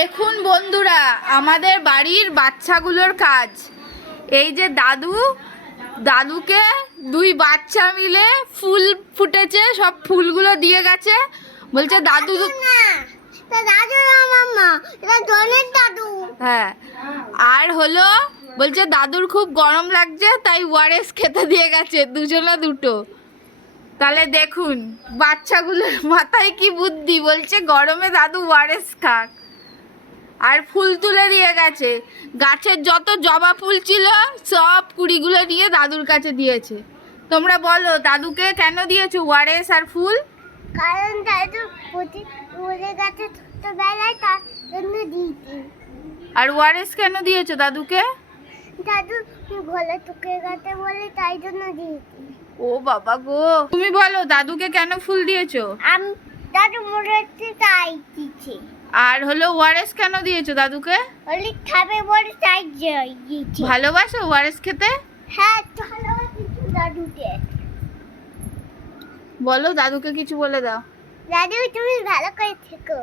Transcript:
দেখুন বন্ধুরা, আমাদের বাড়ির বাচ্চাগুলোর কাজ। এই যে দাদুকে দুই বাচ্চা মিলে ফুল ফুটেছে, সব ফুলগুলো দিয়ে গেছে। বলছে দাদু হ্যাঁ, আর হলো বলছে দাদুর খুব গরম লাগছে, তাই ওআরএস খেতে দিয়ে গেছে দুজনে দুটো। তাহলে দেখুন বাচ্চাগুলোর মাথায় কি বুদ্ধি, বলছে গরমে দাদু ওআরএস খাক। আর ফুল তুলে দিয়ে গেছে, গাছের যত জবা ফুল ছিল সব কুড়িগুলো নিয়ে দাদুর কাছে দিয়েছে। তোমরা বলো দাদুকে কেন দিয়েছো ওআরএস আর ফুল? কারণ দাদু পড়ে গেছে ছোটবেলায়, তার জন্য দিয়েছি। আর ওআরএস কেন দিয়েছো দাদুকে? দাদু গলা টুকে গেছে বলে, তাই জন্য দিয়েছি। ও বাবা গো, তুমি বলো দাদুকে কেন ফুল দিয়েছো? আমি দাদু মরে যাচ্ছে তাই দিয়েছি। আর হলো ওআরএস কেন দিয়েছো দাদুকে? বলি খাবে বলে তাই দিয়েছি। ভালোবাসো ওআরএস খেতে? হ্যাঁ, ভালোবাসি দাদুকে। বলো দাদুকে কিছু বলে দাও। দাদু তুমি ভালো করে থেকো।